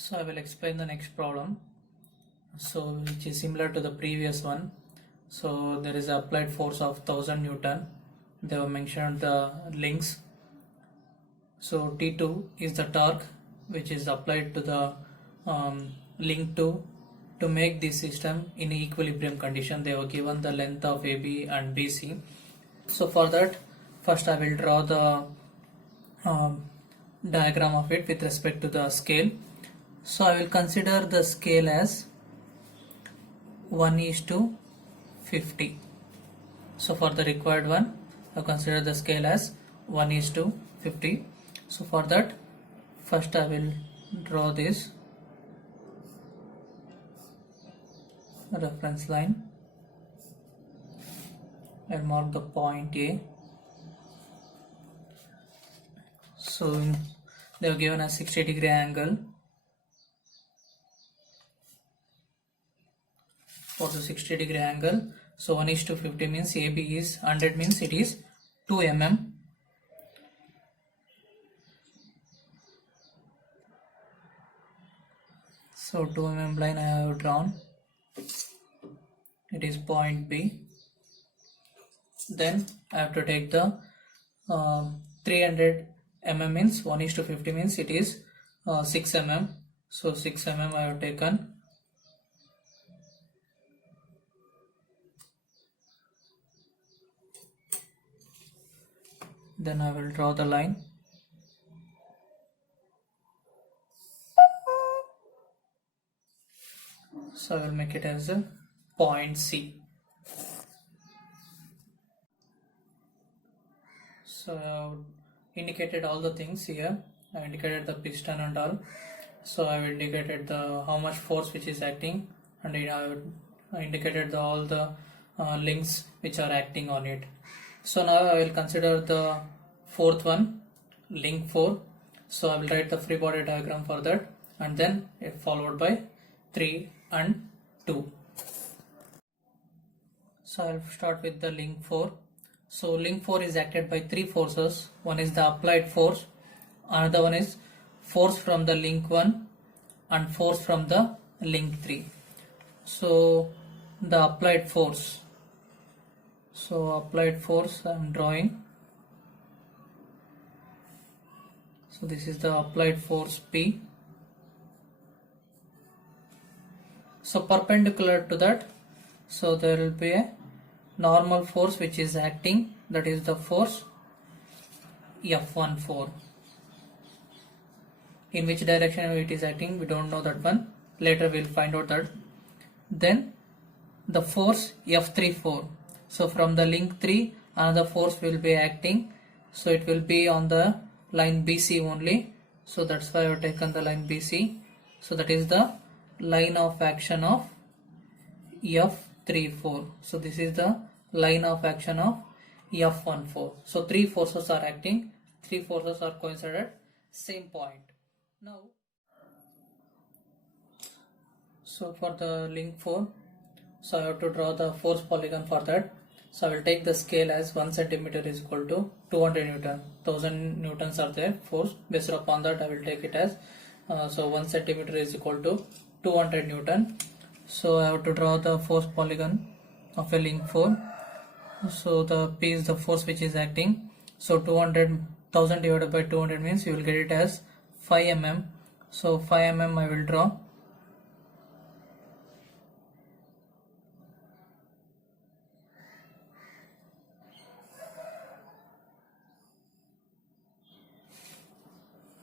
So I will explain the next problem. So which is similar to the previous one. So there is a applied force of 1000 Newton. They have mentioned the links. So T2 is the torque which is applied to the link 2 to make this system in equilibrium condition. They have given the length of AB and BC. So for that, first I will draw the diagram of it with respect to the scale. So I will consider the scale as 1:50. So for the required one, I consider the scale as 1:50. So for that, first I will draw this reference line. I'll mark the point A. So they have given a 60-degree angle. For the 60-degree angle, so 1:50 means AB is 100 means it is 2 mm. So 2 mm line I have drawn. It is point B. Then I have to take the 300 mm means 1:50 means it is 6 mm. So 6 mm I have taken. Then I will draw the line. So I will make it as a point C. So I have indicated all the things here. I have indicated the piston and all. So I have indicated the how much force which is acting, and I have indicated all the links which are acting on it. So now I will consider the fourth one, link 4. So I will write the free body diagram for that, and then it followed by 3 and 2. So I will start with the link 4. So link 4 is acted by 3 forces. One is the applied force, another one is force from the link 1, and force from the link 3. So the applied force. So applied force I am drawing. So this is the applied force P. So perpendicular to that, so there will be a normal force which is acting, that is the force F14. In which direction it is acting, we don't know that one. Later we'll find out that. Then the force F34. So from the link 3, another force will be acting. So it will be on the line BC only. So that's why I have taken the line BC. So that is the line of action of F34. So this is the line of action of F14. So 3 forces are acting, 3 forces are coincided at same point. Now, so for the link 4, so I have to draw the force polygon for that. So I will take the scale as 1 centimeter is equal to 200 Newton. 1000 Newtons are there force. Based upon that, I will take it as so 1 centimeter is equal to 200 Newton. So I have to draw the force polygon of a link 4. So the P is the force which is acting. So 1000 divided by 200 means you will get it as 5 mm. So 5 mm I will draw.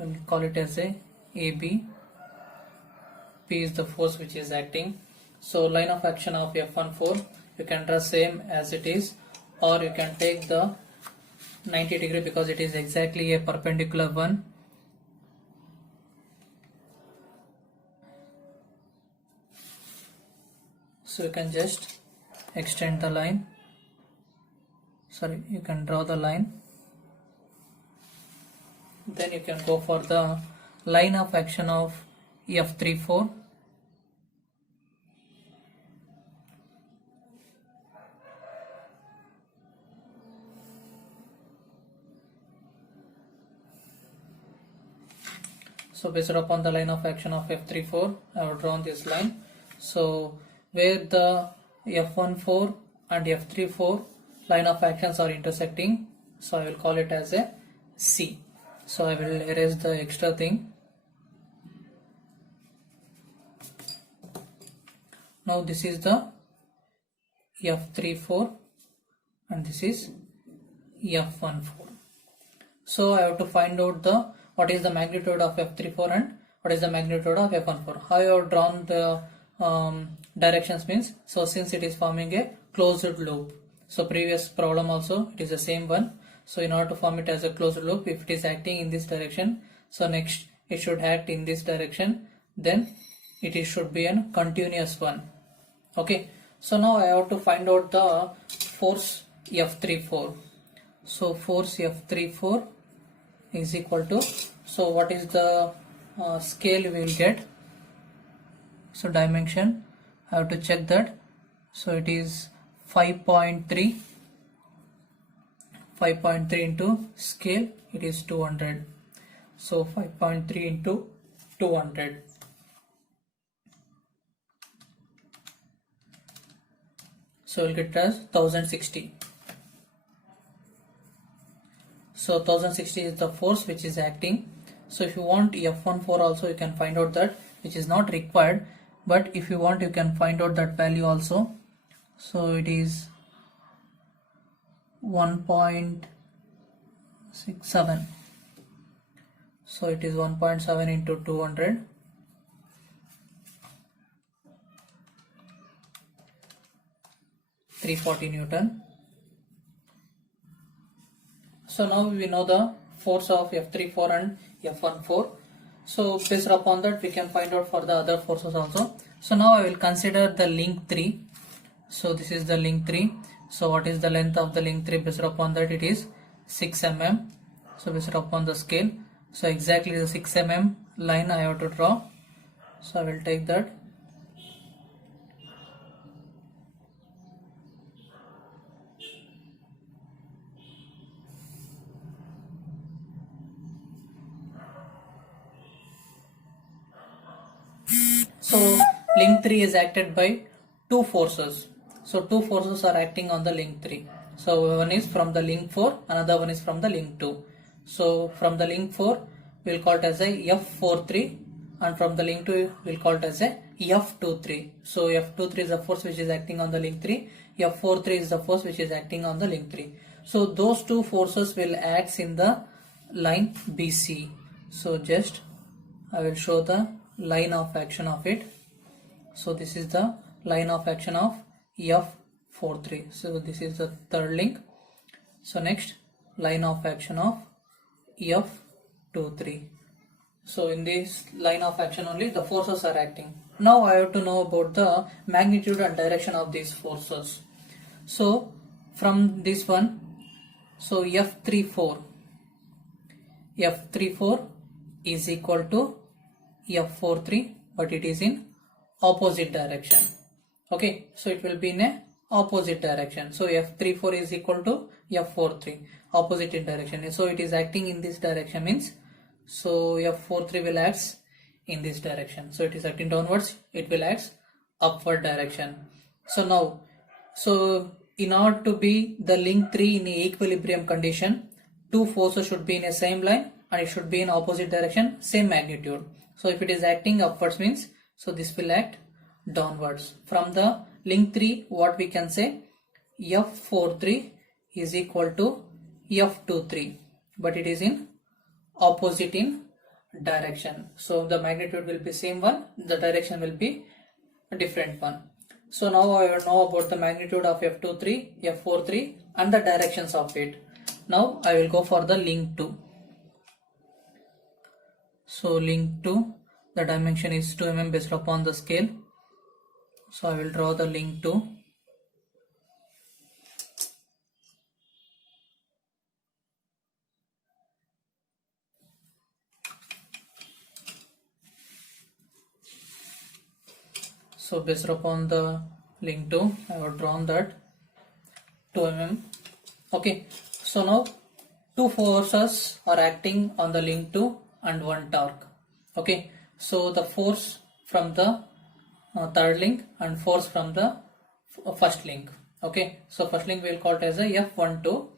I will call it as a AB. P is the force which is acting. So line of action of F14 you can draw same as it is, or you can take the 90 degree because it is exactly a perpendicular one. So you can just extend the line. Sorry, you can draw the line. Then you can go for the line of action of F34. So based upon the line of action of F34, I have drawn this line. So where the F14 and F34 line of actions are intersecting, so I will call it as a C. So I will erase the extra thing. Now this is the F34 and this is F14. So I have to find out what is the magnitude of F34 and what is the magnitude of F14. How I have drawn the directions means, so since it is forming a closed loop, so previous problem also it is the same one. So in order to form it as a closed loop, if it is acting in this direction, so next it should act in this direction, then it should be a continuous one. Okay, so now I have to find out the force F34. So force F34 is equal to, so what is the scale we will get? So dimension, I have to check that. So it is 5.3 into scale, it is 200. So 5.3 into 200. So we'll get as 1060. So 1060 is the force which is acting. So if you want F14 also, you can find out that, which is not required, but if you want you can find out that value also. So it is 1.67. So it is 1.7 into 200. Newton. So now we know the force of F34 and F14. So based upon that we can find out for the other forces also. So now I will consider the link 3. So this is the link 3. So what is the length of the link 3? Based upon that it is 6 mm. So based upon the scale, so exactly the 6 mm line I have to draw. So I will take that. So link 3 is acted by two forces. So two forces are acting on the link 3. So one is from the link 4, another one is from the link 2. So from the link 4 we will call it as a F43, and from the link 2 we will call it as a F23. So F23 is the force which is acting on the link 3, F43 is the force which is acting on the link 3. So those two forces will act in the line BC. So just I will show the line of action of it. So this is the line of action of F43. So this is the third link. So next, line of action of F23. So in this line of action only the forces are acting. Now I have to know about the magnitude and direction of these forces. So from this one, so F34 is equal to F43, but it is in opposite direction. Okay, so it will be in a opposite direction. So F34 is equal to F43, opposite in direction. So it is acting in this direction means, so F43 will act in this direction. So it is acting downwards, it will act upward direction. So now, so in order to be the link 3 in equilibrium condition, two forces should be in a same line and it should be in opposite direction, same magnitude. So if it is acting upwards means, so this will act downwards. From the link 3 what we can say, F43 is equal to F23, but it is in opposite in direction. So the magnitude will be same one, the direction will be a different one. So now I will know about the magnitude of F23, F43 and the directions of it. Now I will go for the link 2. So link 2, the dimension is 2 mm based upon the scale. So I will draw the link 2. So based upon the link 2, I have drawn that 2 mm. Okay, so now two forces are acting on the link 2 and one torque. Okay, so the force from the third link and force from the first link. Okay, so first link we'll call it as a F12.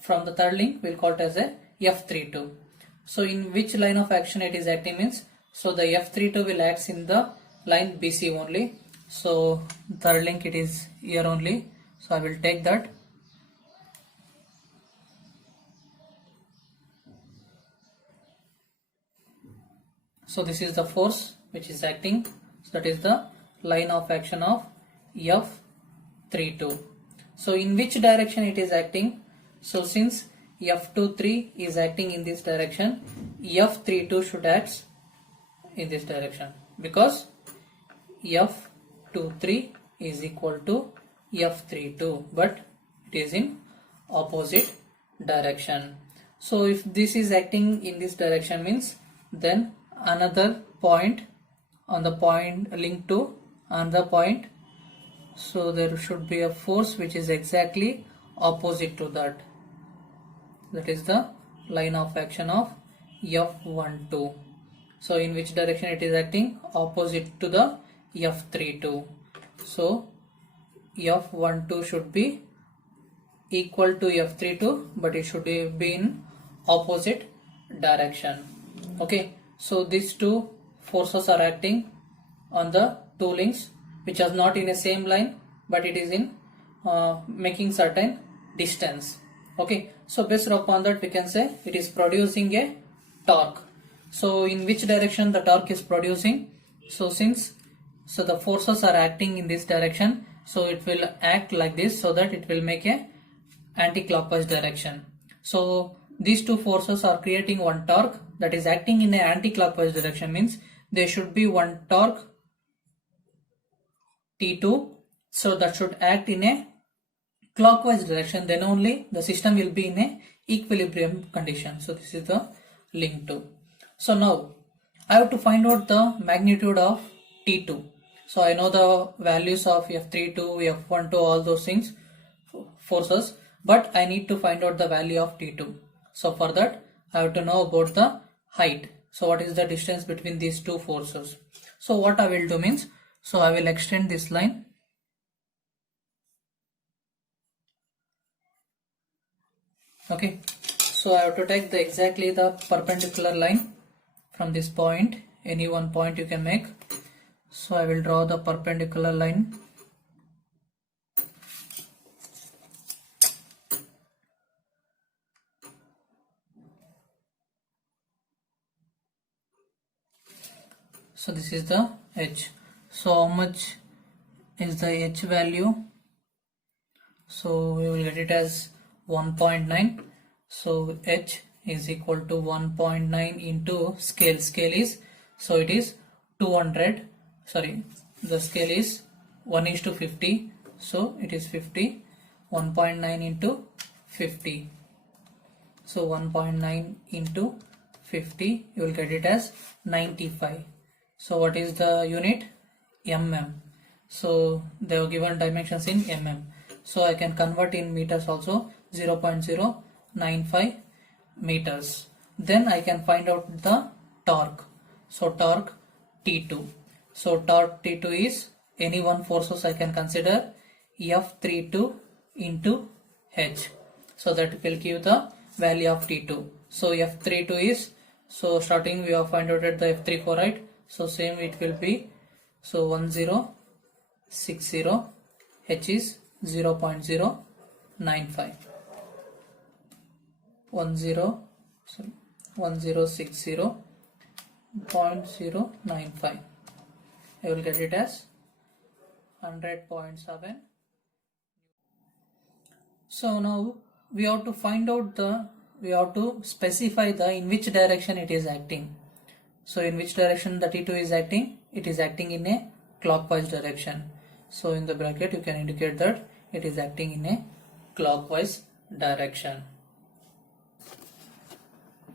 From the third link we'll call it as a F32. So in which line of action it is acting means, so the F32 will act in the line BC only. So third link it is here only. So I will take that. So this is the force which is acting. So that is the line of action of F32. So in which direction it is acting? So since F23 is acting in this direction, F32 should act in this direction, because F23 is equal to F32, but it is in opposite direction. So if this is acting in this direction means, then another point on the point linked to another point, so there should be a force which is exactly opposite to that. That is the line of action of F12. So in which direction it is acting? Opposite to the F32. So F12 should be equal to F32, but it should be in opposite direction. Okay, so these two forces are acting on the two links which are not in a same line, but it is in making certain distance. Okay, so based upon that we can say it is producing a torque. So in which direction the torque is producing? So the forces are acting in this direction, so it will act like this, so that it will make a anti-clockwise direction. So these two forces are creating one torque that is acting in a anti-clockwise direction, means there should be one torque T2, so that should act in a clockwise direction, then only the system will be in a equilibrium condition. So this is the link 2. So now I have to find out the magnitude of T2. So I know the values of F32, F12, all those things, forces, but I need to find out the value of T2. So for that I have to know about the height. So what is the distance between these two forces? So what I will do means, so I will extend this line. Okay, so I have to take exactly the perpendicular line from this point, any one point you can make. So I will draw the perpendicular line. So this is the h. So how much is the h value? So we will get it as 1.9. So h is equal to 1.9 into scale. Scale is, so it is 200. Sorry, the scale is 1:50. So it is 50. 1.9 into 50. So 1.9 into 50, you will get it as 95. So what is the unit? mm. So they have given dimensions in mm. So I can convert in meters also, 0.095 meters. Then I can find out the torque. So torque T2. So torque T2 is any one forces I can consider F32 into h. So that will give the value of T2. So F32 is, so starting we have find out at the F34, right? So same it will be, so 1060, h is 0.095. 1060.095. I will get it as 100.7. So now we have to find out we have to specify in which direction it is acting. So in which direction the T2 is acting? It is acting in a clockwise direction. So in the bracket you can indicate that it is acting in a clockwise direction.